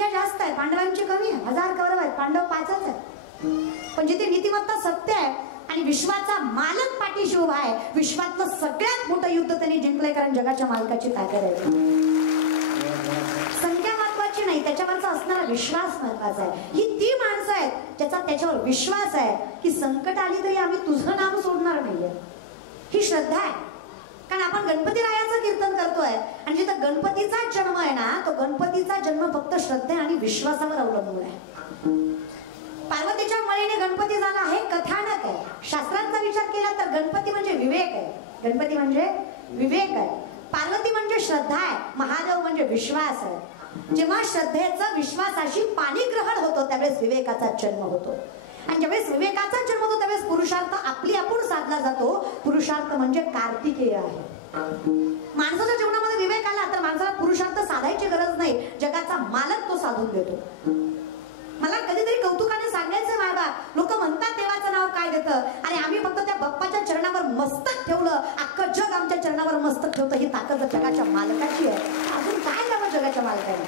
संख्या जास्त आहे, पांडवांची कमी आहे. 1000 कौरव आहेत, पांडव 5च आहेत. पण जिथे नीतिमत्ता सत्य आहे आणि विश्वाचा मालक पाठीशी उभा आहे, विश्वातलं सगळ्यात मोठं युद्ध त्यांनी जिंकलंय, कारण जगाच्या मालकाची ताकद आहे. संख्या महत्वाची नाही, त्याच्यावरचा असणारा विश्वास महत्वाचा आहे. ही ती माणसं आहेत ज्याचा त्याच्यावर विश्वास आहे की संकट आली तरी आम्ही तुझं नाम सोडणार नाहीये. ही श्रद्धा आहे. कारण आपण गणपती रायाचं कीर्तन करतोय आणि जिथं गणपतीचा जन्म आहे ना, तो गणपतीचा जन्म फक्त श्रद्धे आणि विश्वासावर अवलंबून आहे. पार्वतीच्या मळीने गणपती झाला हे कथानक आहे. शास्त्रांचा विचार केला तर गणपती म्हणजे विवेक आहे. गणपती म्हणजे विवेक आहे. पार्वती म्हणजे श्रद्धा आहे. महादेव म्हणजे विश्वास आहे. जेव्हा श्रद्धेचं विश्वासाशी पाणीग्रहण होतो त्यावेळेस विवेकाचा जन्म होतो. आणि ज्यावेळेस विवेकाचा जन्म होतो त्यावेळेस पुरुषार्थ आपली आपण साधला जातो. पुरुषार्थ म्हणजे कार्तिकेय आहे. माणसाच्या जीवनामध्ये विवेक आला तर माणसाला पुरुषार्थ साधायची गरज नाही. जगाचा मालक तो साधून देतो. मला कधीतरी कौतुकाने सांगायचं बाबा, लोक म्हणतात देवाचं नाव काय देतं, आणि आम्ही फक्त त्या बाप्पाच्या चरणावर मस्तक ठेवलं, अख्खं जग आमच्या चरणावर मस्तक ठेवतं. ही ताकद जगाच्या मालकाची आहे. अजून काय द्यावं जगाच्या मालकाने.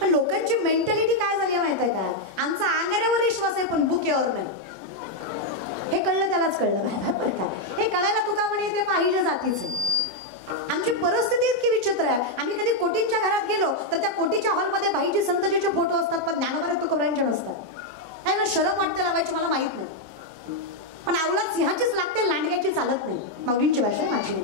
पण लोकांची मेंटॅलिटी काय झाली माहित आहे का, आमचा अंगाऱ्यावर विश्वास आहे पण बुकेवर नाही. हे कळलं त्यालाच कळलं बरं का. हे कळायला तुका म्हणे ते पाहिजे जातीचे. आमची परिस्थिती इतकी विचित्र आहे. आम्ही कधी कोटींच्या घरात गेलो तर त्या कोटीच्या हॉलमध्ये भाईजी संतजीचे फोटो असतात, पण ज्ञानोबा तुकोबारायांचे नसतात. काय ना शरम वाटते लावायची मला माहित नाही, पण आवलात सिंहाचीच लागते, लांडग्याची चालत नाही. माऊलींची भाषा माझी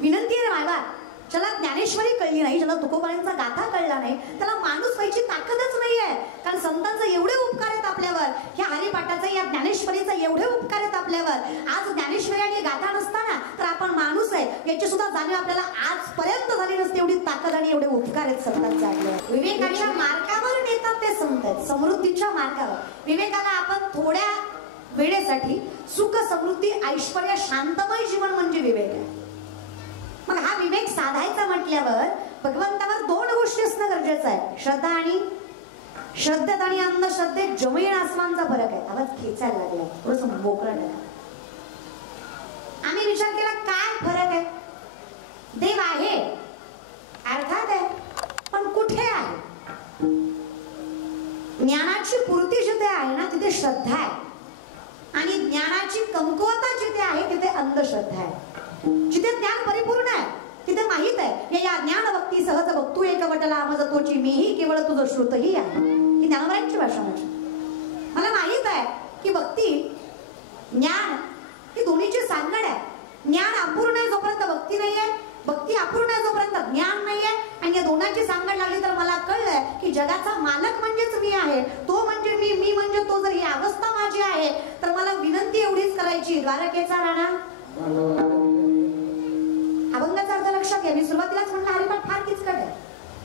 विनंती आहे मायबा, ज्याला ज्ञानेश्वरी कळली नाही, ज्याला तुकोबारायांचा गाथा कळला नाही, त्याला माणूस व्हायची ताकदच नाही आहे. कारण संतांचे एवढे उपकार आहेत आपल्यावर, या हरिपाठाचे या ज्ञानेश्वरीचे एवढे उपकार आहेत आपल्यावर. आज ज्ञानेश्वरी आणि गाथा नसताना तर आपण माणूस आहे याची सुद्धा जाणीव आपल्याला आजपर्यंत झाली नसते. एवढी ताकद आणि एवढे उपकार आहेत संतांचे आपल्यावर. विवेकाच्या मार्गावर नेतात ते संत आहेत, समृद्धीच्या मार्गावर. विवेकाला आपण थोड्या वेळेसाठी सुख समृद्धी ऐश्वर्य शांतमय जीवन म्हणजे विवेक आहे. मग हा विवेक साधायचा म्हटल्यावर भगवंतावर 2 गोष्टी असणं गरजेचं आहे. श्रद्धा आणि श्रद्धेत आणि अंधश्रद्धेत जमीन आसमानचा फरक आहे. आवाज खेचायला लागला, थोडस मोकळा टाका. आम्ही विचार केला काय फरक आहे. देव आहे अर्थात आहे, पण कुठे आहे. ज्ञानाची पूर्ती जिथे आहे ना तिथे श्रद्धा आहे, आणि ज्ञानाची कमकुवता जिथे आहे तिथे अंधश्रद्धा आहे. जिथे ज्ञान परिपूर्ण आहे तिथे माहित आहे या ज्ञान भक्ती सहज भक्तू एक वटला मज तोची मीही केवळ तुझं श्रुतही आहे. ही ज्ञानोबारायांची भाषा माझी. मला माहित आहे की भक्ती ज्ञान ही दोन्हीची सांगड आहे. ज्ञान अपूर्ण आहे जोपर्यंत भक्ती नाहीये, भक्ती अपूर्ण आहे जोपर्यंत ज्ञान नाहीये. आणि या दोनांची सांगड लागली तर मला कळलंय की जगाचा मालक म्हणजेच मी आहे, तो म्हणजे मी म्हणजे तो. जर ही अवस्था माझी आहे तर मला विनंती एवढीच करायची, द्वारकेचा राणा अभंगाचा अर्थ लक्षात घ्या. मी सुरुवातीलाच म्हणलं हरिपाठ फार किचकट आहे.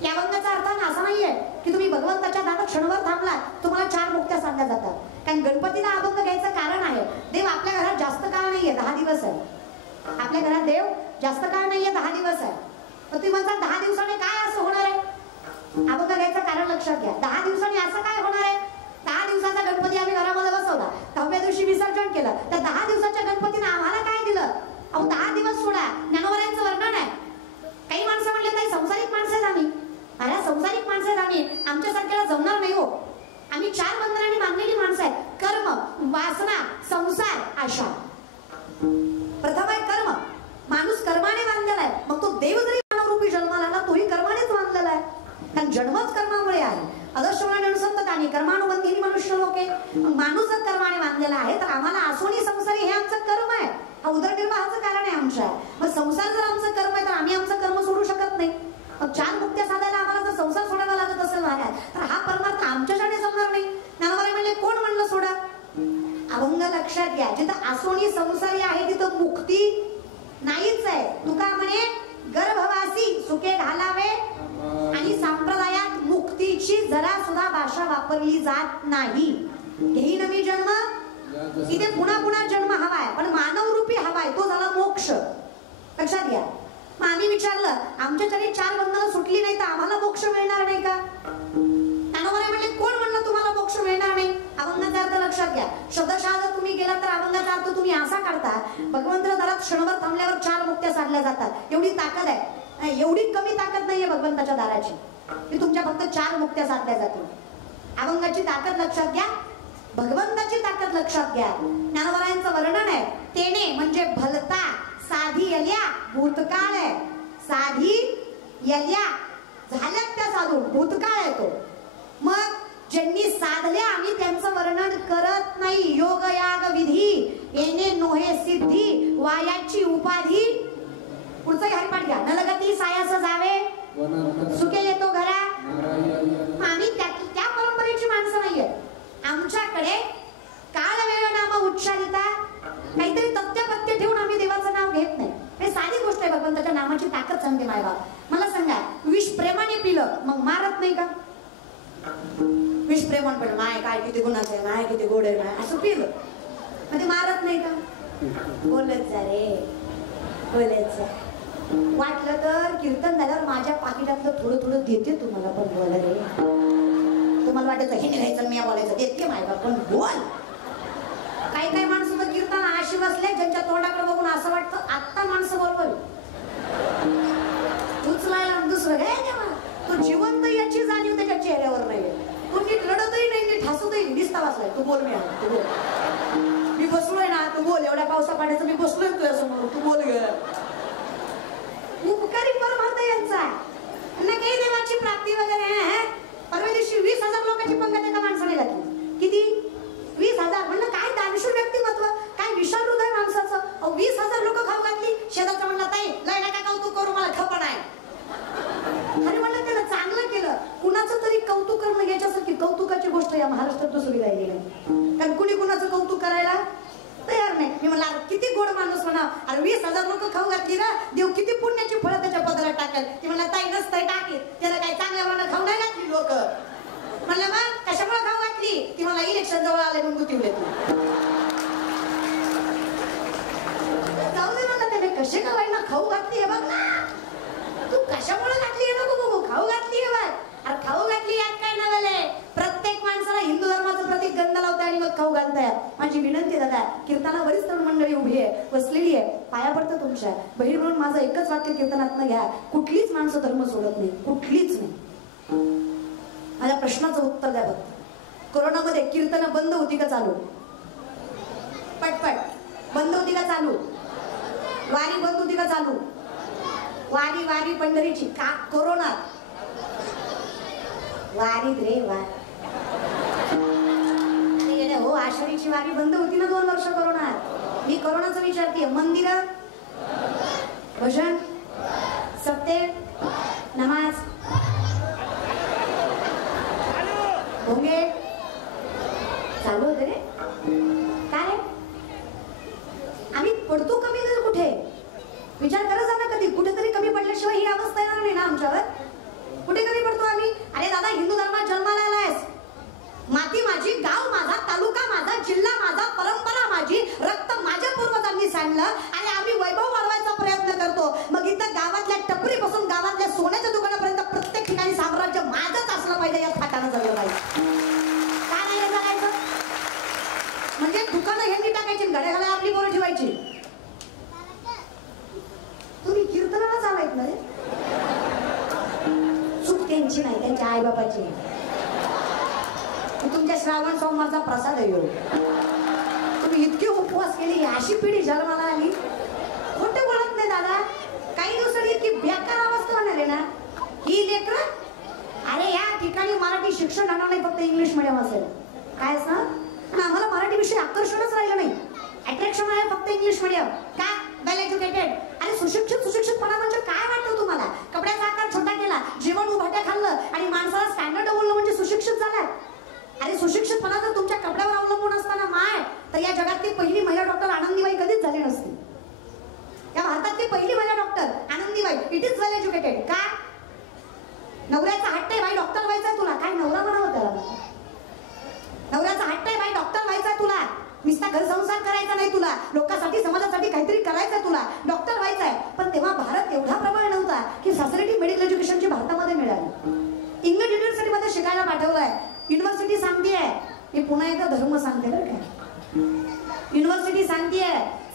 या अभंगाचा अर्थ असा नाहीये की तुम्ही भगवंताच्या दारात क्षणभर थांबला तुम्हाला 4 मुक्त्या सांगल्या जातात. कारण गणपतीला अभंग घ्यायचं कारण आहे, देव आपल्या घरात जास्त काळ नाहीये, 10 दिवस आहे. आपल्या घरात देव जास्त काळ नाहीये, 10 दिवस आहे. तर तुम्ही म्हणता 10 दिवसाने काय असं होणार आहे. अभंग घ्यायचं कारण लक्षात घ्या. 10 दिवसांनी असं काय होणार आहे. 10 दिवसाचा गणपती आम्ही घरामध्ये बसवला, 10व्या दिवशी विसर्जन केलं, त्या 10 दिवसाच्या गणपतीने आम्हाला काय दिलं. अहो 10 दिवस सोडा, ज्ञानोबारायांचं वर्णन आहे. काही माणसं म्हणले नाही संसारिक माणसं आहेत आम्ही. अरे संसारिक माणसं आहेत आम्ही, आमच्यासारख्याला जमणार नाही हो. आम्ही 4 बंधनांनी बांधलेली माणसं आहेत. कर्म, वासना, संसार, आशा. प्रथम आहे कर्म. माणूस कर्माने बांधलेला आहे. मग तो देव जरी मानवरूपी जन्माला आला तोही कर्मानेच बांधलेला आहे. कारण जन्मच कर्मामुळे आहे. अदर्शवण संततानी कर्मानुबंधीनी मनुष्य लोके. माणूस जर कर्माने बांधलेला आहे तर आम्हाला आसोनी संसारी हे आमचं कर्म आहे. हा उदरनिर्वाहाचं कारण आहे आमच्या. मग संसार जर आमचं कर्म आहे तर आम्ही आमचं कर्म सोडू शकत नाही. मग 4 मुक्त्या साधायला आम्हाला जर संसार सोडावा लागत असेल महाराज तर हा परमार्थ आमच्यासाठी जमणार नाही. ज्ञानोबा म्हणले कोण म्हणलं सोडा. अभंग लक्षात घ्या. जिथं आसोनी संसारी आहे तिथं मुक्ती नाहीच आहे. तुका म्हणे गर्भवासी सुखे घालावे, आणि संप्रदायात मुक्तीची जरा सुद्धा भाषा वापरली जात नाही. घेईन मी जन्म, इथे पुन्हा जन्म हवाय, पण मानव रूपी हवाय, तो झाला मोक्ष. लक्षात घ्या. मग आम्ही विचारलं आमच्याकडे 4 बंधनं सुटली नाही तर आम्हाला मोक्ष मिळणार नाही का. ज्ञानोबा म्हणले कोण म्हणलं तुम्हाला मोक्ष मिळणार नाही. अभंगाचा अर्थ लक्षात घ्या. शब्दशः जर तुम्ही गेला तर अभंगाचा अर्थ तुम्ही असा काढता भगवंताच्या दारात क्षणभर थांबल्यावर 4 मुक्त्या साधल्या जातात. एवढी ताकद आहे. एवढी कमी ताकद नाहीये भगवंताच्या दाराची की तुमच्या फक्त 4 मुक्त्या साधल्या जातील. अभंगाची ताकद लक्षात घ्या, भगवंताची ताकद लक्षात घ्या. ज्ञानोबरायांचं वर्णन आहे, तेने म्हणजे भलता, साधी यल्या भूतकाळ आहे. साधी यल्या झाल्यात त्या साधून, भूतकाळ आहे तो. मग ज्यांनी साधल्या आम्ही त्यांचं वर्णन करत नाही. योग याग विधी येणे नोहे सिद्धी, वायाची उपाधी. पुढचा हरिपाठ घ्या. नलगती सायास जावे सुखे येतो घरा. आम्ही त्या परंपरेची माणसं नाहीये. आमच्याकडे काळ वेळ नाम उच्चारिता, काहीतरी तथ्य पथ्य ठेवून आम्ही देवाचं नाव घेत नाही. हे साधी गोष्ट आहे. भगवंताच्या नामाची ताकद सांगते मायबाप. मला सांगा, विष प्रेमाने पिलं मग मारत नाही का? विष प्रेमान पण माय काय किती गुणाचं आहे, माय किती गोड आहे, असं पिलं मग ते मारत नाही का? बोलत जा रे, बोलत जा. वाटलं तर कीर्तन झाल्यावर माझ्या पाकिटातलं थोडं थोडं देते तुम्हाला, पण बोला रे. तुम्हाला वाटायचं हे निघायचं मी बोलायचं, देते मायबाप पण बोल. काही काही माणसं तर कीर्तन अशी बसले ज्यांच्या तोंडाकडे बघून असं वाटतं आत्ता माणसं बरोबर उचलायला दुसरं काय तेव्हा. तो जिवंत याची जाणीव त्याच्या चेहऱ्यावर नाहीये. तू नीट रडतही नाही, नीट हसतही नाही, दिसता वाचलाय. तू बोल, तू बोल, मी बसलोय ना, तू बोल. एवढ्या पावसा पाण्याचं मी बसलोय तुझ्या समोर, तू बोल ग. उपकारी परमार्थ यांचा ना काही देवाची प्राप्ती वगैरे. परवा दिवशी 20,000 लोकांची पंगत एका माणसाने घातली. किती? 20,000. म्हणलं काय दानशूर व्यक्तिमत्व, काय विशाल हृदय माणसाचं. 20,000 लोक खाऊ घातली. शेजारचा म्हणला ताई लय नका कौतुक करू, मला खपण आहे. अरे म्हणलं त्याला चांगलं केलं. कुणाचं तरी कौतुक करणं याच्यासारखी कौतुकाची गोष्ट या महाराष्ट्रात दुसरी राहिली नाही. कारण कुणी कुणाचं कौतुक करायला तयार नाही. मी म्हणला किती गोड माणूस म्हणा. अरे 20,000 लोक खाऊ घातली ना, देव किती पुण्याची फळं त्याच्या पदरात टाकेल. ती म्हणला ताई नसतंय टाकी, त्याला काही चांगल्या म्हणा खाऊ नाही घातली लोक. म्हणलं मग कशामुळे खाऊ घातली? ती मला इलेक्शन जवळ आले म्हणून गुतीवले. जाऊ दे म्हणलं, त्याने कसे करायला खाऊ घातली हे बघ ना. तू कशामुळे घातली हे नको बघू, खाऊ घातली हे बघ. अरे खाऊ घातली यात काय नवलंय. प्रत्येक माणसाला हिंदू धर्माचं प्रतीक गंध लावताय आणि मग खाऊ घालताय. माझी विनंती दादा, कीर्तना बरीच तरुण मंडळी उभी आहे, बसलेली आहे, पाया पडतं तुमच्या. बहीण म्हणून माझं एकच वाक्य कीर्तनातनं घ्या, कुठलीच माणसं धर्म सोडत नाही, कुठलीच नाही. माझ्या प्रश्नाचं उत्तर द्या फक्त. कोरोनामध्ये कीर्तन बंद होती का चालू? पटपट बंद होती का चालू? वारी बंद होती का चालू? वारी वारी पंढरीची का कोरोना वारीत रे वारी. हो आषाढीची वारी बंद होती ना 2 वर्ष कोरोनात. मी कोरोनाचं विचारते. मंदिरं, भजन, सत्य, नमाज, भोंगे चालू होते रे. काय आम्ही पडतो कमी तर कुठे? विचार करा ना कधी. कुठेतरी कमी पडल्याशिवाय ही अवस्था येणार नाही ना आमच्यावर. कुठे कमी पडतो आम्ही? अरे दादा, हिंदू धर्मात जन्माला आलायस. माती माझी, गाव माझा, तालुका माझा, जिल्हा माझा, परंपरा माझी, रक्त माझ्या पूर्वजांनी सांडलं आणि आम्ही वैभव वाढवायचा प्रयत्न करतो. मग इथं गावातल्या टपरीपासून गावातल्या सोन्याच्या दुकानापर्यंत प्रत्येक ठिकाणी साम्राज्य माझंच असलं पाहिजे, या थाटानं जगलं पाहिजे. का नाही जगायचं? म्हणजे दुकानं ह्यांनी टाकायची, घड्याला आपली बोरं ठेवायची. तुम्ही कीर्तनाला चालायत ना रे. चूक त्यांची नाही, त्यांच्या आई बापाची. तुमच्या श्रावण सोमवारचा प्रसाद आहे. तुम्ही इतके उपवास केले, अशी पिढी जन्माला आली. खोटे बोलत नाही दादा. काही दिवसांनी इतकी बेकार अवस्था होणार आहे ना ही लेकरं. अरे या ठिकाणी मराठी शिक्षण आणणार नाही, फक्त इंग्लिश मिडियम असेल. काय असं? आम्हाला मराठी विषयी आकर्षणच राहिलं नाही. अट्रॅक्शन आहे फक्त इंग्लिश मिडियम. का? वेल एज्युकेटेड. अरे सुशिक्षितपणा म्हणजे काय वाटतं तुम्हाला? कपड्याचा आकार छोटा केला, जेवण उभाट्या खाल्लं आणि माणसाला स्टँडर्ड बोललं म्हणजे सुशिक्षित झाला. अरे सुशिक्षितपणा जर तुमच्या कपड्यावर अवलंबून असताना माय, तर या जगातली पहिली महिला डॉक्टर आनंदीबाई कधीच झाली नसती. या भारतातली पहिली महिला doctor Anandibai. It is well educated. का? नवऱ्याचा हट्ट आहे बाई डॉक्टर व्हायचा तुला. काय नवरा म्हणावं त्याला? नवऱ्याचा हट्ट आहे बाई डॉक्टर व्हायचा तुला. नुसता घर संसार करायचा नाही तुला, लोकांसाठी समाजासाठी काहीतरी करायचं तुला, डॉक्टर व्हायचंय. पण तेव्हा भारत एवढा प्रबळ नव्हता की फॅसिलिटी मेडिकल एज्युकेशनची भारतामध्ये मिळाली. इंग्लिश युनिव्हर्सिटीमध्ये शिकायला पाठवलंय. युनिव्हर्सिटी सांगतेय, मी पुन्हा एकदा धर्म सांगते बरं काय. युनिव्हर्सिटी सांगतेय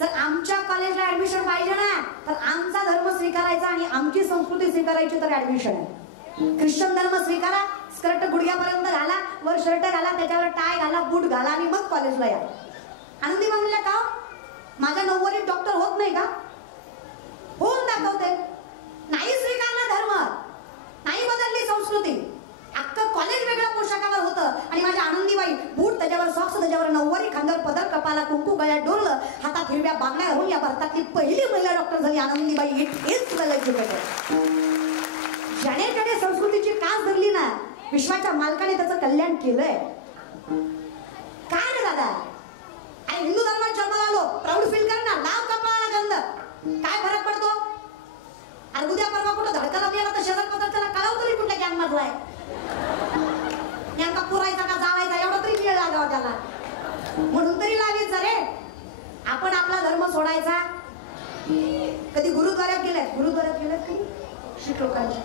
जर आमच्या कॉलेजला ऍडमिशन पाहिजे ना तर आमचा धर्म स्वीकारायचा आणि आमची संस्कृती स्वीकारायची तर ऍडमिशन आहे. ख्रिश्चन धर्म स्वीकारा, स्कर्ट गुडघ्यापर्यंत घाला, वर शर्ट घाला, त्याच्यावर टाय घाला, बूट घाला आणि मग कॉलेजला या. आनंदी म्हणल्या का माझ्या 9वीत डॉक्टर होत नाही का? होऊन दाखवते. नाही स्वीकारला धर्म, नाही बदलली संस्कृती, अख्खं कॉलेज वेगळ्या पोशाखावर होतं आणि माझ्या आनंदीबाई बूट, त्याच्यावर सॉक्स, त्याच्यावर 9वी, खांद्यावर पदर, कपाला कुंकू, गळ्यात डोरलं, हातात हिरव्या बांगड्या घालून या भारतातली पहिली महिला डॉक्टर झाली आनंदीबाई. हेच ज्याने त्याने संस्कृतीची कास धरली ना, विश्वाच्या मालकाने त्याचं कल्याण केलंय. काय रे दादा, आणि हिंदू धर्मात जन्माला आलो, प्राऊड फील कर ना, लाव कपाळाला गंध, काय फरक पडतो? आणि उद्या परवा कुठं धडका लागला तर शेजार पत्र त्याला कळाव तरी कुठल्या गॅंग मधलाय, नेमका पुरायचा का जावायचा एवढा तरी वेळ लागावा त्याला. म्हणून तरी लावीत रे. आपण आपला धर्म सोडायचा. कधी गुरुद्वाऱ्यात गेल्यात? गुरुद्वाऱ्यात गेल्यात कधी शीख लोकांच्या?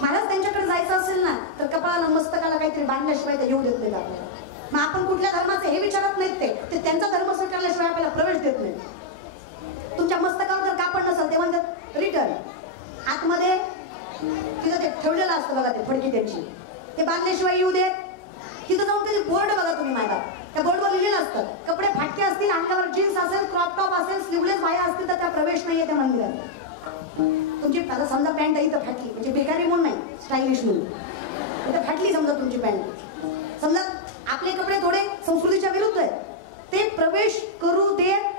महाराज त्यांच्याकडे जायचं असेल ना तर कपाळाला मस्तकाला काहीतरी बांधल्याशिवाय ते येऊ देत नाही आपल्याला. मग आपण कुठल्या धर्माचे हे विचारत नाहीत, ते त्यांचा धर्म स्वीकारल्याशिवाय आपल्याला प्रवेश देत नाही. तुमच्या मस्तकावर जर कापड नसेल ते म्हणतात रिटर्न. आतमध्ये तिथं ते ठेवलेलं असतं बघा, ते फडकी त्यांची, ते बांधल्याशिवाय येऊ देत. तिथं जाऊन कधी बोर्ड बघा तुम्ही मायदा, त्या बोर्डवर लिहिलेलं असतं कपडे फाटके असतील, अंगावर जीन्स असेल, क्रॉप टॉप असेल, स्लीवलेस बाया असतील तर त्या प्रवेश नाहीये त्या मंदिरात. तुमची आता समजा पॅन्ट इथं फाटली, म्हणजे बेकारी म्हणून नाही, स्टायलिश म्हणून इथं फाटली समजा तुमची पॅन्ट, समजा आपले कपडे थोडे संस्कृतीच्या विरुद्ध आहेत, ते प्रवेश करू देत.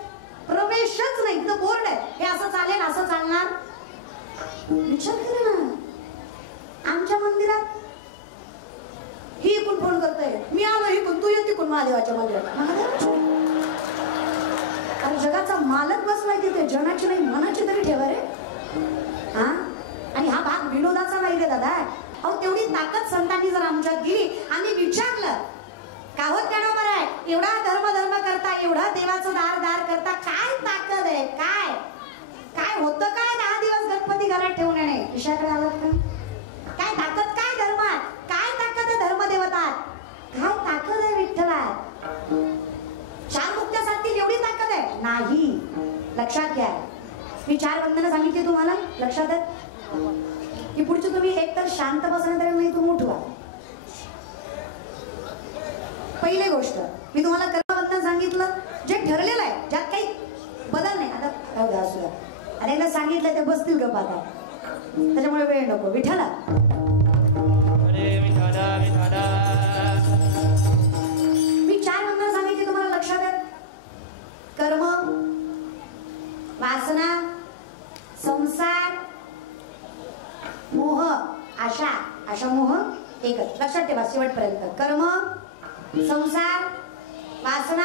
प्रवेशच नाही, तिथं बोर्ड आहे, हे असं चालेल, असं चालणार. विचार करा ना, आमच्या मंदिरात ही इकून फोन करतोय, मी आलो इकून, तू येते कोण महादेवाच्या मंदिरात. अरे जगाचा मालक बसलाय तिथे, जनाची नाही मनाची तरी ठेवा रे. हा, आणि हा भाग विनोदाचा नाही रे दादा. अहो तेवढी ताकद संतांनी जर आमच्यात दिली, आम्ही विचारलं का होत बरोबर आहे, एवढा धर्म करता, एवढा देवाचं दार करता, काय ताकद आहे? काय काय होतं काय 10 दिवस गणपती घरात ठेवून येणे? ईशाकडे आलात का? काय ताकद, काय धर्मात, काय ताकद आहे धर्मदेवतात, काय ताकद आहे विठ्ठलात? 4 मुक्त्या सांगतील एवढी ताकद आहे? नाही. लक्षात घ्या, मी 4 वंदनं सांगितली तुम्हाला, लक्षात आहे की पुढची तुम्ही एकतर शांत बसणार तरी नाही तुम्ही उठवा. पहिली गोष्ट मी तुम्हाला कर्मवंदन सांगितलं, जे ठरलेलं आहे, ज्यात काही बदल नाही. आता असू आणि एकदा सांगितलं ते बसतील गप्पा, आता त्याच्यामुळे वेळ नको. विठ्ठला मी 4 वंदन सांगितली तुम्हाला, लक्षात आहे? कर्म, वासना, संसार, मोह, आशा. आशा मोह एकच, लक्षात ठेवा शेवटपर्यंत. कर्म, संसार, वासना,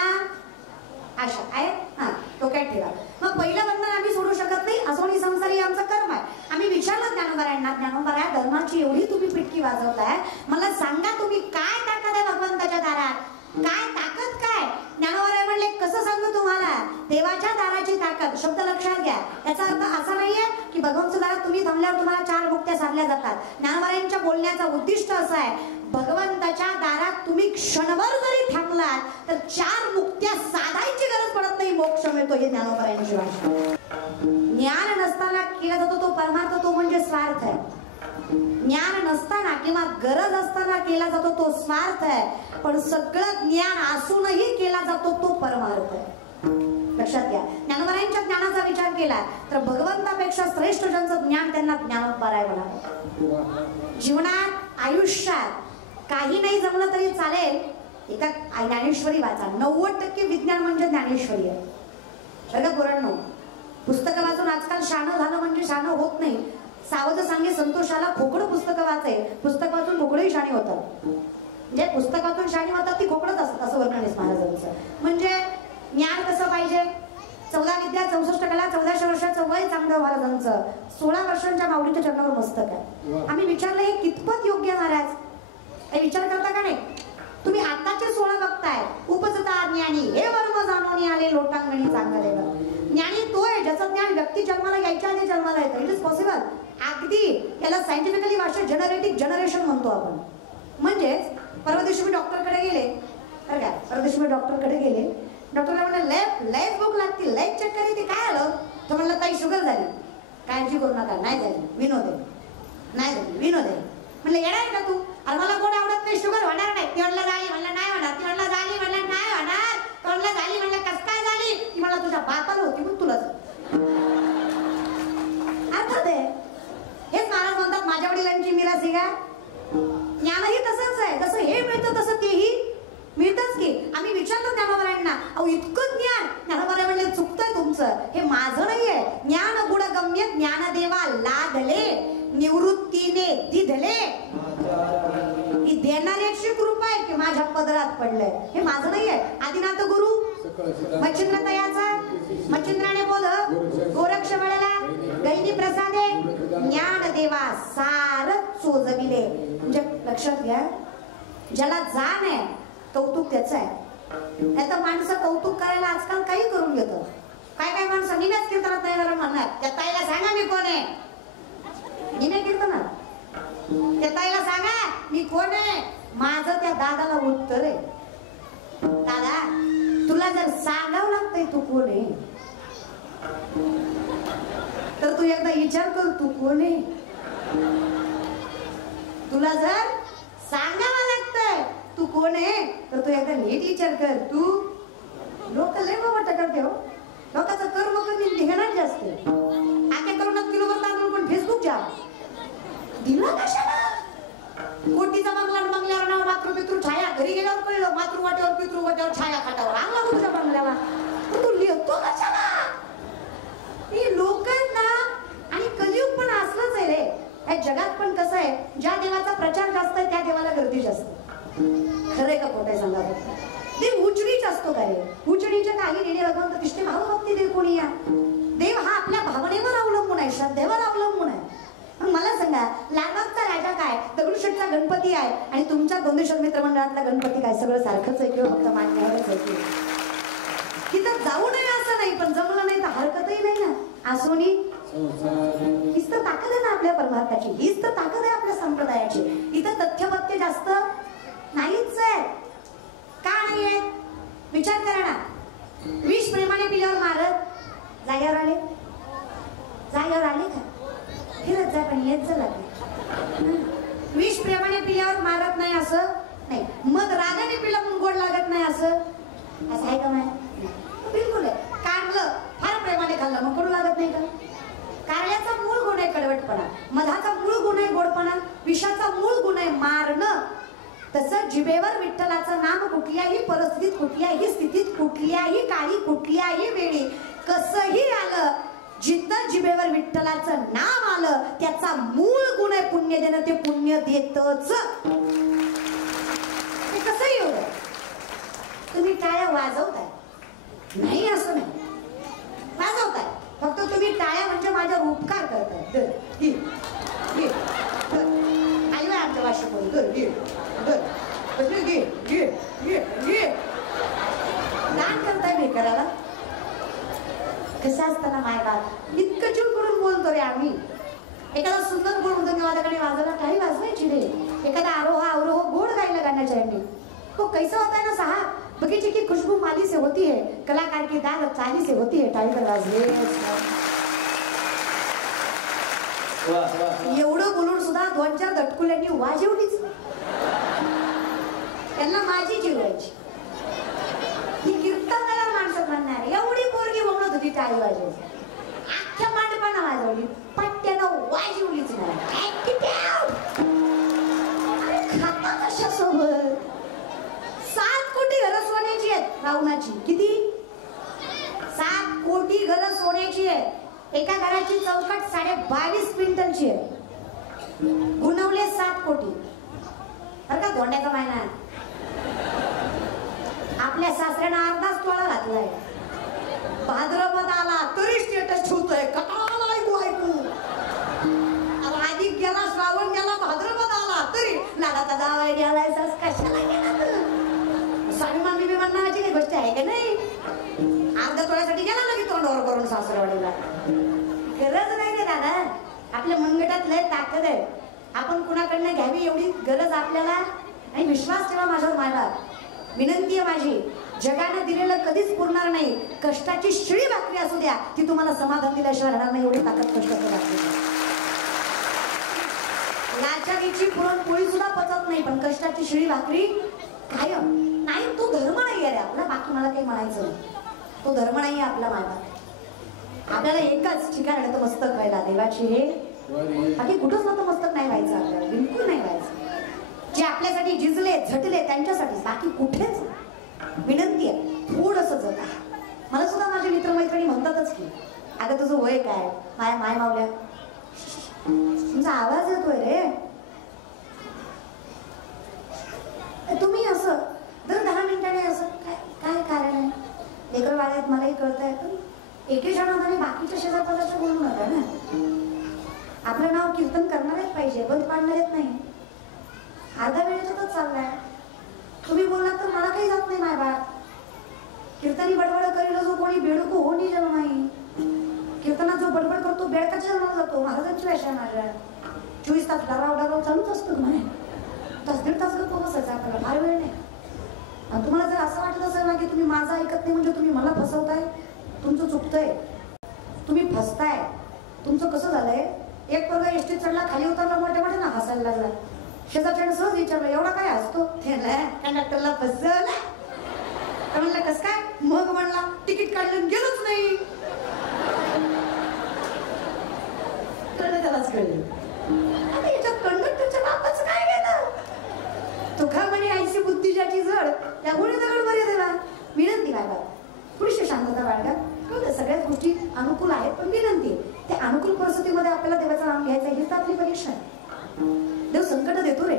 आशा आहे. हा, डोक्यात ठेवा. मग पहिलं बंधन आम्ही सोडू शकत नाही. असोनी संसारी आमचं कर्म आहे. आम्ही विचारलं ज्ञानोबरायांना, ज्ञानोबरा धर्माची एवढी तुम्ही पिटकी वाजवताय, मला सांगा तुम्ही काय ताकद आहे भगवंताच्या दारात? काय ताकद काय? ज्ञानोबराय म्हणले कसं सांगू तुम्हाला? देवाच्या दाराची ताकद. शब्द लक्षात घ्या. याचा अर्थ असा नाहीये की भगवंताच्या दारात तुम्ही थांबल्यावर तुम्हाला 4 मुक्त्या साधल्या जातात. ज्ञानोबरायांच्या बोलण्याचं उद्दिष्ट असं आहे, भगवंताच्या दारात तुम्ही क्षणभर जरी थांबलात तर 4 मुक्त्या साधायची गरज पडत नाही, मोक्ष मिळतो. हे ज्ञानोबरायांची भाषा. ज्ञान नसताना केला जातो तो परमार्थ, तो म्हणजे स्वार्थ आहे. ज्ञान नसताना किंवा गरज असताना केला जातो तो स्वार्थ आहे. पण सगळं ज्ञान असूनही केला जातो तो परमार्थ आहे. लक्षात घ्या. ज्ञानोबरायांच्या ज्ञानाचा विचार केला तर भगवंतापेक्षा श्रेष्ठ ज्यांचं ज्ञान त्यांना ज्ञानोबराय म्हणा. जीवनात आयुष्यात काही नाही जमलं तरी चालेल, एका ज्ञानेश्वरी वाचा. 90% विज्ञान म्हणजे ज्ञानेश्वरी आहे. बरं पोरांनो, पुस्तकं वाचून आजकाल शाणं झालं म्हणजे शाणं होत नाही. सावध सांगे संतोषाला, खोकडं पुस्तकं वाचाय, पुस्तक वाचून खोकडंही शाणी होतात. म्हणजे पुस्तक वाचून शाणी होतात ती खोकडच असतात, असं वर्णन महाराजांचं. म्हणजे ज्ञान कसं पाहिजे? 14 विद्या 64 कला, 1400 वर्षाचं वय चांगलं महाराजांचं. 16 वर्षांच्या माऊलीच्या चरणावर मस्तक आहे. आम्ही विचारलं हे कितपत योग्य महाराज? हे विचार करता का नाही? तुम्ही आताचे 16 बघताय. उपजता ज्ञानी हे वर्म जाणून आले लोटांगणी चांगले. ज्ञानी तो आहे ज्याचं ज्ञान व्यक्ती जन्माला यायच्या आधी जन्माला येतं. It is possible. अगदी याला सायंटिफिकली भाषा जेनरेटिक जनरेशन म्हणतो आपण. म्हणजेच परवा दिवशी मी डॉक्टरकडे गेले, बरं का, परवा दिवशी मी डॉक्टरकडे गेले डॉक्टरला म्हणलं लयच भूक लागते, लयच चक्कर येते, काय आलं? तो म्हणलं ताई शुगर झाली. काळजी करू नका, नाही झाली, विनोद आहे, नाही झाली, विनोद आहे. म्हणलं येणार का तू? अरे मला कोण आवडत नाही, शुगर होणार नाही. ती म्हणलं झाली, म्हणलं नाही होणार. ती म्हणलं झाली, म्हणलं नाही होणार. तो म्हणलं झाली, म्हणलं कस काय झाली? ती म्हणलं तुझ्या बापाला होती मग तुला. अर्थात आहे, हेच महाराज म्हणतात माझ्या वडिलांची मिरासी का? ज्ञानही तसंच आहे, जसं हे मिळतं तसं तेही मिळतच की. आम्ही विचारलं ज्ञानोबरांना, अहो इतकं ज्ञान. ज्ञानोबरा म्हणले चुकतंय तुमचं, हे माझं नाहीये. ज्ञान गुणगम्य ज्ञानदेवा लादले, निवृत्तीने दिधले. ही देणाऱ्याची कृपा आहे की माझ्या पदरात पडलंय, हे माझं नाहीये. आदिनाथ गुरु मच्छिंद्र तयाचा, मच्छिंद्राने बोल गोरक्ष वळला, गैनी प्रसादे ज्ञानदेवा सार चोजविले. म्हणजे लक्षात घ्या, ज्याला जाण आहे कौतुक त्याचं आहे. नाही तर माणसं कौतुक करायला आजकाल काही करून घेतं. काय काय माणसं निम्याच कीर्तनात नाही जरा म्हणणार, त्या ताईला सांगा मी कोण आहे. निम्या कीर्तनात त्या ताईला सांगा मी कोण आहे. माझं त्या दादाला उत्तर आहे, दादा तुला जर सांगावं लागतंय तू कोण आहे, तर तू एकदा विचार कर तू कोण आहे. तुला जर सांगावं लागतंय तू कोण आहे, तर तू एकदा नीट विचार कर. तू लोक लय मोठं करते हो, लोकांचं कर्म कधी ध्यानात जास्त. आख्या करोनात किलोभर तांदूळ पण फेसबुकच्या दिला कशाला? कोटीचा बंगला, बंगल्यावर नाव मातृ पितृ छाया. घरी गेल्यावर कळलं मातृ वाट्यावर पितृ वाट्यावर छाया खाटावर आणला तुझ्या बंगल्याला. तू लिहितो कशाला? ही लोक ना. आणि कलियुग पण असलंच आहे रे. या जगात पण कसं आहे, ज्या देवाचा प्रचार जास्त आहे त्या देवाला गर्दी जास्त. खरंय का खोटं सांगा? देव उचडीच असतो का रे? उचडीच्या काही नेणे भगवंत तिष्ठे भावभक्ती देव कोणी या. देव हा आपल्या भावनेवर अवलंबून आहे, श्रद्धेवर अवलंबून आहे. मला सांगा, लालबागचा राजा काय, दगडूशेठचा गणपती आहे, आणि तुमच्या गोंदेश्वर मित्र मंडळातला गणपती काय, सगळं सारखंच आहे किंवा फक्त मान्यवरच आहे की? तिथं जाऊ नये असं नाही, पण जमलं नाही तर हरकतही नाही ना. आसोनी हीच तर ताकद आहे ना आपल्या परमार्थाची, हीच तर ताकद आहे आपल्या संप्रदायाची. इथं तथ्यपथ्य जास्त नाहीच आहे. का नाहीये विचार करा ना. विष प्रेमाने पिल्यावर मारत जाग्यावर आले, जाग्यावर आले का? फिरत जा पण येत जा लागले. विष प्रेमाने पिल्यावर मारत नाही असं नाही. मध रागाने पिलं म्हणून गोड लागत नाही असं आहे का? नाही, बिलकुल आहे. कारलं फार प्रेमाने खाल्लं मग कडू लागत नाही का? कारल्याचा मूळ गुण आहे कडवटपणा, मधाचा मूळ गुण आहे गोडपणा, विषाचा मूळ गुण आहे मारणं. तसं जिभेवर विठ्ठलाचं नाम कुठल्याही परिस्थितीत, कुठल्याही स्थितीत, कुठल्याही काळी, कुठल्याही वेळी कसंही आलं, जिथं जिभेवर विठ्ठलाचं नाम आलं त्याचा मूळ गुण आहे पुण्य देणं. ते पुण्य देतच. ते कसंही एवढं तुम्ही टाळ्या वाजवताय नाही असं नाही, वाजवताय. फक्त तुम्ही टाळ्या म्हणजे माझ्यावर उपकार करताय. आई आमच्या भाषेत दान करताय बेकाराला. कसं असताना मायबाप इतकं जीव करून बोलतो रे आम्ही. एखादा सुंदर गुण होतो माझ्याकडे वाजवला काही वाजवायची रे. एखादा आरोह अवरोह गोड गायला गाण्याच्या यांनी तो कैसा होता है ना साहब, बगीचे की खुशबू माली से होती है, कलाकार की दाद चाली से होती है. टाळी वाजले. एवढं बोलून सुद्धा 2-4 दटकुल्यांनी वाजवलीच. त्यांना माझी जिरवायची. ही कीर्तनाला माणसं म्हणणार एवढी पोरगी म्हणत होती टाळी वाजवायची. अख्ख्या मांडपानं वाजवली, पट्ट्यानं वाजवलीच नाही. खाता कशा सोबत 7 कोटी घरं सोन्याची आहेत रावणाची. किती? 7 कोटी घरं सोन्याची आहेत. एका घराची चौकट 22.5 क्विंटलची आहे. गुणवले 7 कोटी. बरं का धोंड्याचा महिना. आपल्या सासऱ्यानं अर्धाच तोळा घातलाय. भाद्रपद आला तरी स्टेटस ठेवतोय. कटाला ऐकू अधिक गेला, श्रावण गेला, भाद्रपद आला तरी लाडाचा जावाय गेलाय. कशाला गेला? स्वाभिमान बिभिमान नावाची काही गोष्ट आहे का नाही? अर्ध्या तोळ्यासाठी गेला ना की तोंडावर करून सासरवाडीला. गरज नाही रे दादा. आपल्या मनगटात लय ताकद आहे. आपण कुणाकडनं घ्यावी एवढी गरज आपल्याला. आणि विश्वास ठेवा माझ्यावर मायबाप. विनंती आहे माझी, जगाने दिलेलं कधीच पुरणार नाही. कष्टाची शिळी भाकरी असू द्या, ती तुम्हाला समाधान दिल्याशिवाय राहणार नाही. एवढी ताकद कष्टाची लागते. लाचारीची पुरणपोळी सुद्धा पचत नाही, पण कष्टाची शिळी भाकरी कायम नाही. तो धर्म नाही आहे रे आपला. बाकी मला काही म्हणायचं नाही. तो धर्म नाही आपला. माझा आपल्याला एकाच ठिकाणी नतमस्तक व्हायला, देवाची हे. बाकी कुठंच नतमस्तक नाही व्हायचं आपल्याला, बिलकुल नाही व्हायचं. जे आपल्यासाठी झिजले झटले त्यांच्यासाठी, बाकी कुठेच. विनंती आहे थोडंसं जगा. मला सुद्धा माझे मित्रमैत्रिणी म्हणतातच की, अगं तुझं वय काय? माय मावल्या, तुमचा आवाज येतोय रे. तुम्ही असं दर 10 मिनिटाने असं काय कारण आहे? लेकर वाड्यात मलाही कळतंय, पण एके क्षणात बाकीच्या शेजारपाजाचं बोलू नका ना. आपलं नाव कीर्तन करणारेच पाहिजे, बंद पाडणारेच नाही. अर्धा वेळेतच चाललाय. तुम्ही बोललात तर मला काही जात नाही. माय कीर्तनी बडबड करील जो कोणी बेडको हो नि जन्माई. कीर्तनात जो बडबड करतो बेडकाच्या जन्माला जातो. महाराजांची भाषा माझ्या 24 तास डराव चालूच असतं. म्हणे तास 1.5 तास गप्प बसायचं आपल्याला, फार वेळ नाही. आणि तुम्हाला जर असं वाटत असेल ना की तुम्ही माझं ऐकत नाही म्हणजे तुम्ही मला फसवताय, तुमचं चुकतंय. तुम्ही फसताय. तुमचं कसं झालंय, एक पोरगा एसटीत चढला, खाली उतरला, मोठ्या मोठ्या ना हसायला लागला. शेजारच्याने सहज विचारलं, एवढा काय असतो? कंडक्टरला फसवलं. म्हणलं कस काय? मग म्हणला तिकीट काढलं गेलोच नाही. त्यालाच कळलं. आता याच्यात कंडक्टरच्या बापाचं काय गेलं? तुका म्हणे ऐशी बुद्धी ज्याची जड त्यामुळे दगड बरे देवा. विनंती काय बाबा, थोडीशी शांतता बाळगा. कळतं सगळ्याच गोष्टी अनुकूल आहेत, पण विनंती त्या अनुकूल परिस्थितीमध्ये आपल्याला देवाचं नाम घ्यायचं आहे. हीच आपली परीक्षा आहे. देव संकट देतो रे,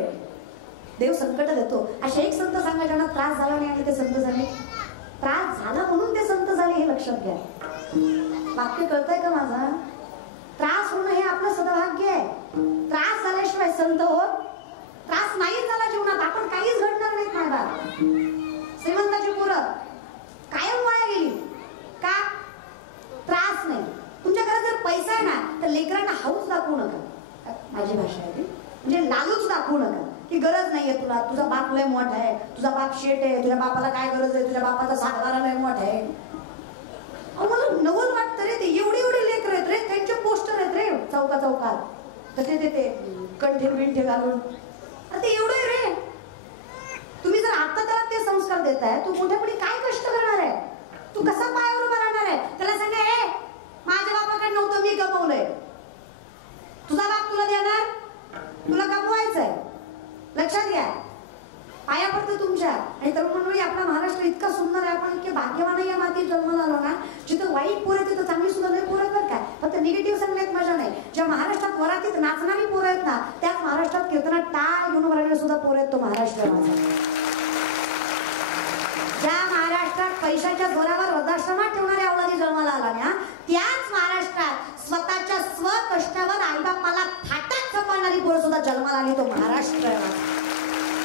देव संकट देतो. अशा एक संत सांगा ज्यांना त्रास झाला नाही आणि ते संत झाले. त्रास झाला म्हणून ते संत झाले, हे लक्षात घ्या. वाक्य कळतंय का माझा? त्रास होणं हे आपलं सदभाग्य आहे. त्रास झाल्याशिवाय संत होत. त्रास नाही झाला जीवनात, आपण काहीच घडणार नाही. माझा श्रीमंताची पोरं कायम वाया गेली का? त्रास नाही. तुमच्या घरात जर पैसा आहे ना, तर लेकरांना हाऊस दाखवू नका. माझी भाषा आहे ती. म्हणजे लालूच दाखवू नका की गरज नाहीये तुला, तुझा बाप लय मोठा आहे, तुझा बाप शेट आहे, तुझ्या बापाला काय गरज आहे, तुझ्या बापाचा सातबारा लय मोठा आहे. मला नवल वाटतं रे, ते एवढे लेकर आहेत रे, त्यांचे पोस्टर आहेत रे चौकात. तर ते कंठे बिंठे घालून, ते एवढे रे. तुम्ही जर आता त्याला ते संस्कार देताय, तू मोठ्यापुढे काय कष्ट करणार आहे? तू कसा पायावर उभा राहणार आहे? त्याला सांगा, हे माझ्या बापाकडे नव्हतं, मी गमवलंय. तुझा बाप तुला देणार, तुला कमवायचंय. लक्षात घ्या. पाया पडतं तुमच्या. आणि तरुण मंडळी, आपला महाराष्ट्र इतका सुंदर आहे. आपण इतके भाग्यवान आहे या मातीत जन्माला आलो ना. जिथं वाईट पोरं तिथं चांगली सुद्धा नाही पोरं बरं काय. फक्त निगेटिव्ह सांगण्यात मजा नाही. ज्या महाराष्ट्रात वरातीत नाचणारी पोरं आहेत ना, त्याच महाराष्ट्रात कीर्तनात टाळ घेऊन वरणारे सुद्धा पोरं आहेत. तो महाराष्ट्र माझा. ज्या महाराष्ट्रात पैशाच्या जोरावर वृद्धाश्रमात ठेवणाऱ्या अवलादी जन्माला आला ना, त्याच महाराष्ट्रात स्वतःच्या स्वकष्टावर आईबापाला थाटात सांभाळणारी पोरं सुद्धा जन्माला आली. तो महाराष्ट्र आहे.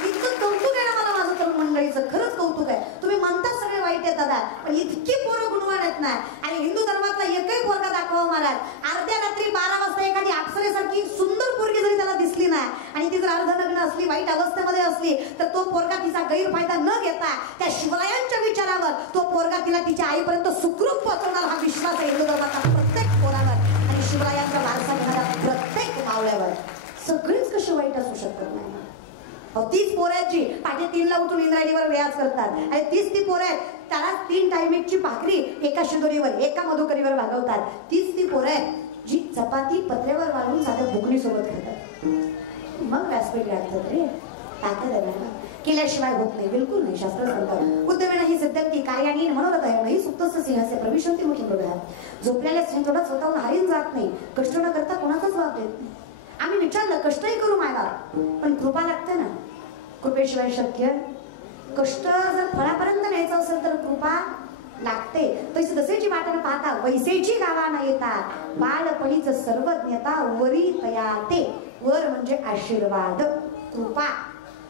इतकं कौतुक आहे ना मला माझं तरुण मंडळीचं, खरंच कौतुक आहे. तुम्ही म्हणता सगळे वाईट आहेत दादा, पण इतकी पोरं गुणवान आहेत ना. आणि हिंदू धर्मातला एकही पोरगा दाखवा महाराज. अर्ध्या रात्री 12 वाजता एखादी अप्सरेसारखी सुंदर पोरगी जरी त्याला दिसली ना, आणि ती जर अर्धनग्न असली, वाईट अवस्थेमध्ये असली, तर तो पोरगा तिचा गैरफायदा न घेता त्या शिवरायांच्या विचारावर तो पोरगा तिला तिच्या आईपर्यंत सुखरूप पोहोचवणार हा विश्वास आहे हिंदू धर्माचा प्रत्येक पोरावर आणि शिवरायांचा वारसा घेणाऱ्या प्रत्येक मावळ्यावर. सगळीच कशी वाईट असू शकत नाही. तीच पोराची पाठी 3ला उठून इंद्रायणीवर व्याज करतात. आणि तीच ती पोरं आहेत, त्याला 3 टायमिंगची भाकरी एका शिदोरीवर, एका मधुकरीवर भागवतात. तीच ती पोरं आहेत जी चपाती पत्र्यावर वाळून साध्या बुकणी सोबत खातात. मग व्यासपीठ लागतात रे. ताकद आहे ना, केल्याशिवाय होत नाही. बिलकुल नाही. शास्त्र सांगतात उद्यमेन ही सिद्धांती कार्यानी मनोरथ आहे नाही सुप्तस्य सिंहास्य प्रविशन्ति मुखी मृगाः. झोपलेल्या स्त्रीथोडा स्वतःहून हारीन जात नाही. कष्ट न करता कोणाचाच वाद देत नाही. आम्ही विचारलं कष्टही करू मायला, पण कृपा लागते ना. कृपेशिवाय शक्य. कष्ट जर फळापर्यंत न्यायचं असेल तर कृपा लागते. तशी दसेची वाटण पाहता वैसेची गावा न येता बालपणीच सर्वज्ञता वरी तयाते. वर म्हणजे आशीर्वाद, कृपा.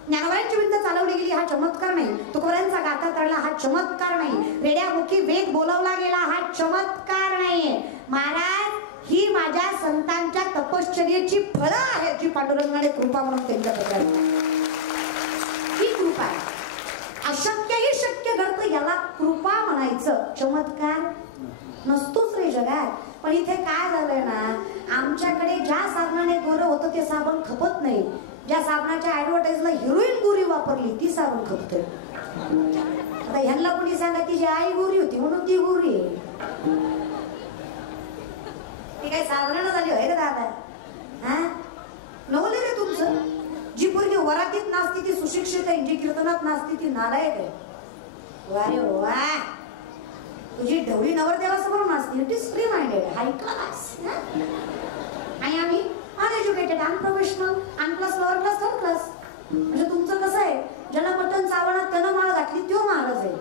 ज्ञानोबांची विरुद्ध चालवली गेली हा चमत्कार नाही. तुकोबांचा गाथा तळला हा चमत्कार नाही. रेड्यामुखी वेद बोलवला गेला हा चमत्कार नाही. महाराज, ही माझ्या संतांच्या तपश्चर्येची फळं आहेत जी पांडुरंगाने कृपा म्हणून त्यांच्याबद्दल. ही कृपा आहे. अशक्य कृपा म्हणायचं, चमत्कार नसतोच रे जगात. पण इथे काय झालंय ना, आमच्याकडे ज्या साबणाने गोरं होतं ते साबण खपत नाही. ज्या साबणाच्या ऍडव्हर्टाईजला हिरोईन गोरी वापरली ती साबण खपते. आता ह्यांना कोणी सांगा तिची आई गोरी होती म्हणून ती गोरी आहे. ती काही साबणानं झाली होय रे दादा? हा नवले रे तुमचं. जी पोरगी वरातीत नाचती ती सुशिक्षित आहे, जी कीर्तनात नाचती ती नालायक आहे. वारे वा, तुझी ढवळी नवरदेवासमोर नाचती. It is free minded, high class. आणि आम्ही uneducated, unprofessional, अनप्लस, lower class, third class. म्हणजे तुमचं कसं आहे, ज्याला मटण चावणार त्यानं माळ घातली तो महाराज आहे.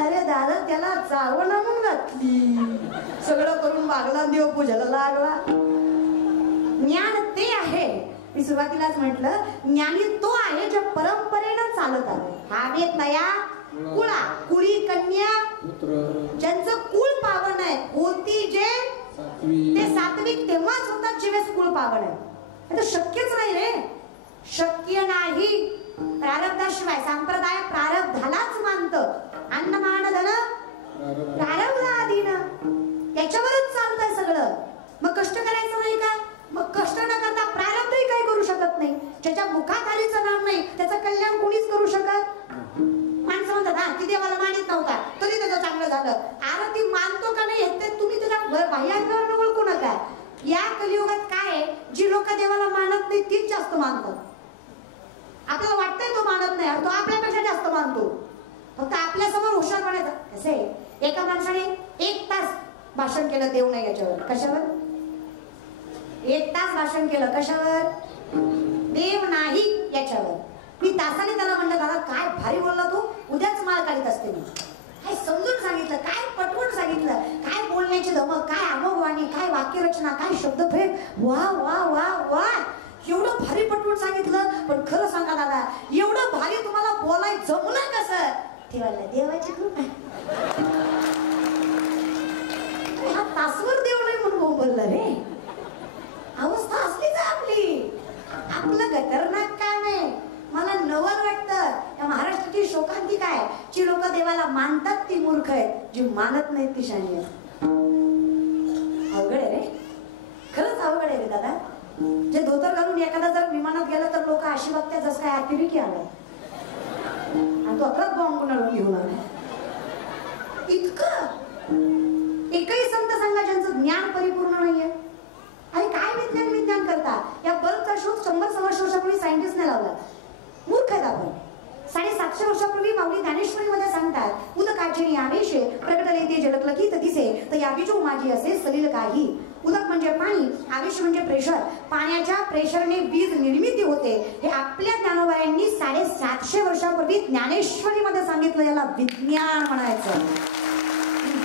अरे दादा त्याला चावण म्हणून घातली, सगळं करून मागला, देव पूजाला लागला. ज्ञान ते आहे, मी सुरुवातीलाच म्हटलं, ज्ञानी तो आहे जे परंपरेनं चालत आलं. हवेत नया कुळा, कुळी कन्या, ज्यांचं कुळ पावन आहे, होती जे ते सात्विक तेव्हाच होतात जेव्हा कुळ पावन आहे. तर शक्यच नाही रे, शक्य नाही. प्रारब्धाशिवाय संप्रदाय प्रारब्धालाच मानतं. अन्नमान धन प्रारब्धाधीन, याच्यावरच चालतंय सगळं. मग कष्ट करायचं नाही का? मग कष्ट न करता प्रारब्धही काही करू शकत नाही. ज्याच्या मुखाखालीचं नाम नाही त्याचं कल्याण कोणीच करू शकत. माणसं म्हणतात हा ती देवाला मानित नव्हता तरी त्याचं चांगलं झालं. अरे ती मानतो का नाही ते तुम्ही त्याच्या बाह्यांगावर ओळखू नका. या कलियुगात काय आहे, जी लोक देवाला मानत नाही तीच जास्त मानतात. आपल्याला वाटतंय तो मानत नाही, तो आपल्यापेक्षा जास्त मानतो. फक्त आपल्या समोर हुशार बनायचं. कसे एका माणसाने 1 तास भाषण केलं देव नाही याच्यावर. कशावर? 1 तास भाषण केलं कशावर? देव नाही याच्यावर. मी तासाने त्याला म्हणलं दादा काय भारी बोलला तू, उद्याच माळ काढीत असते मी. काय समजून सांगितलं, काय पटवून सांगितलं, काय बोलण्याची धमक, काय अमोघवाणी, काय वाक्यरचना, काय शब्दभेद, वा वा वा वा, एवढं भारी पटवून सांगितलं. पण खरं सांगा दादा, एवढं भारी तुम्हाला बोलाय जमलं कसं? ठेवायला देवाची कृपा. हा तासभर देव नाही म्हणून बोलला रे. अवस्था असलीच आपली. आपलं खतरनाक काम आहे. मला नवल वाटतं या महाराष्ट्राची शोकांतिका आहे, जी लोक देवाला मानतात ती मूर्ख आहेत, जी मानत नाहीत ती शाणी आहेत. अवघड आहे रे, खरंच अवघड आहे रे दादा. जे धोतर घालून एखादा जर विमानात गेला तर लोक अशी बघतात जसं काय अतिरेकी आलाय आणि तो अकराच बॉम्ब कुणाला घेऊन आलाय. इतकं एकही संत सांगा ज्यांचं ज्ञान परिपूर्ण नाहीये. आणि काय विज्ञान करता? या बल्बचा शोध 100-100 वर्षापूर्वी सायंटिस्टने लावला. मूर्ख आहेत आपण. 750 वर्षापूर्वी माऊली ज्ञानेश्वरी मध्ये सांगतात, उदकाची आवेशे प्रकटले ते जलकलकीत दिसे तर या बिजू माझी असे सलील काही. उदक म्हणजे पाणी, आवेश म्हणजे प्रेशर. पाण्याच्या प्रेशरने वीज निर्मिती होते. हे आपल्या ज्ञानोबायांनी 750 वर्षापूर्वी ज्ञानेश्वरी मध्ये सांगितलं. याला विज्ञान म्हणायचं,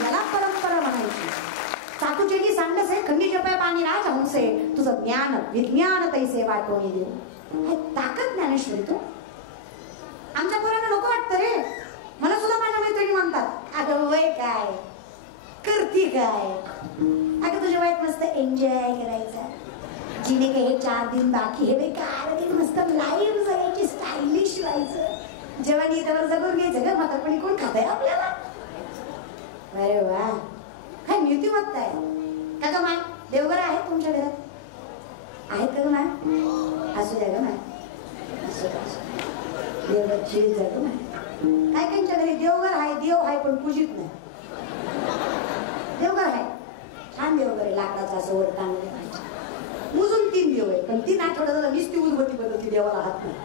याला परंपरा म्हणायची. सातुचेगी सांडस आहे खंडी जपय पाणी राज हंसे, तुझं ज्ञान विज्ञान तैसे वाटवणी देऊ. हे ताकद ज्ञानेश्वरी. तो आमच्या पोरांना नको वाटतं रे. मला सुद्धा माझ्या मैत्रिणी म्हणतात, अगं वय काय करती काय, अगं तुझ्या वयात मस्त एन्जॉय करायचा, जिने काही हे 4 दिन बाकी हे काय ते मस्त लाईव्ह जगायची, स्टायलिश व्हायचं, जेव्हा नीतावर जगून घ्यायचं ग. म्हातारपणी कोण खात आहे आपल्याला? अरे वा, काय नीतिमत्ता आहे का ग माय? देवघर आहे तुमच्या घरात? आहेत का ग माय? असू द्या ग माय, असू देवघर शिरीत जातो माय. काय काहींच्या घरी देवघर आहे, देव आहे पण पूजित नाही. देवघर आहे, छान देवघर आहे, लाकडाचा असं वर टांगले, मुजून 3 देव आहे, पण 3 आठवड्यात झाला नुसती उदबत्ती बदलती, देवाला हात नाही.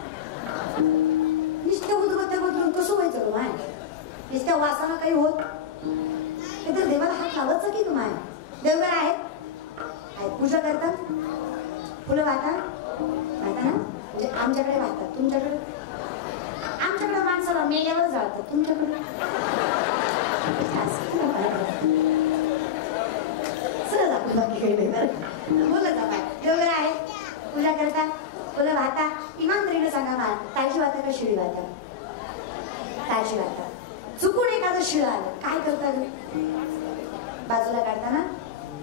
नुसत्या उदबत्त्या बदलून कसं व्हायचं ग माय? नुसत्या वासाला काही होत तर देवाला हात लावायचा की तुम्हाला? देवघर आहेत, पूजा करतात, फुलं वाहतात ना. म्हणजे आमच्याकडे वाहतात, तुमच्याकडे? आमच्याकडे माणसाला मेल्यावर जाळतात, तुमच्याकडे सहज आपण बाकी काही नाही बोलत जा. देवघर आहे, पूजा करतात, फुलं वाहतात. इमानदारीने सांगा मा, ताजी वाहता का शिळी वाहता? ताजी वाहता. चुकून एखादं शिळ आलं काय करतात? बाजूला काढताना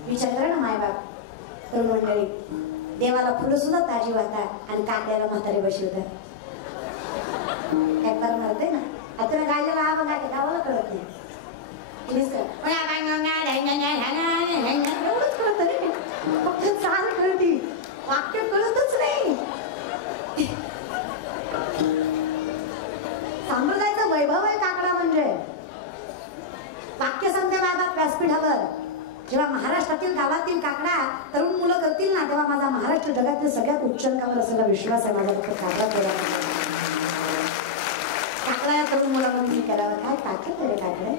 विचार करा ना मायबाप, तरुण मंडळी, देवाला फुलं सुद्धा ताजी वाहतात आणि काकड्याला म्हातारी बसवतात. काय करणार ते ना. आता तुम्ही गायलेला हा बघा की गावाला कळत नाही. एवढंच कळत नाही, फक्त चाल कळती, वाक्य कळतच नाही. संप्रदायाचं वैभव आहे काकडा म्हणजे. वाक्य सांगते बाबा व्यासपीठावर, जेव्हा महाराष्ट्रातील गावातील काकडा तरुण मुलं करतील ना, तेव्हा माझा महाराष्ट्र जगातील सगळ्यात उच्च अंकावर असलेला विश्वास आहे माझा. फक्त काकडा काकडा या तरुण मुलामध्ये करावं काय काकडे काकडे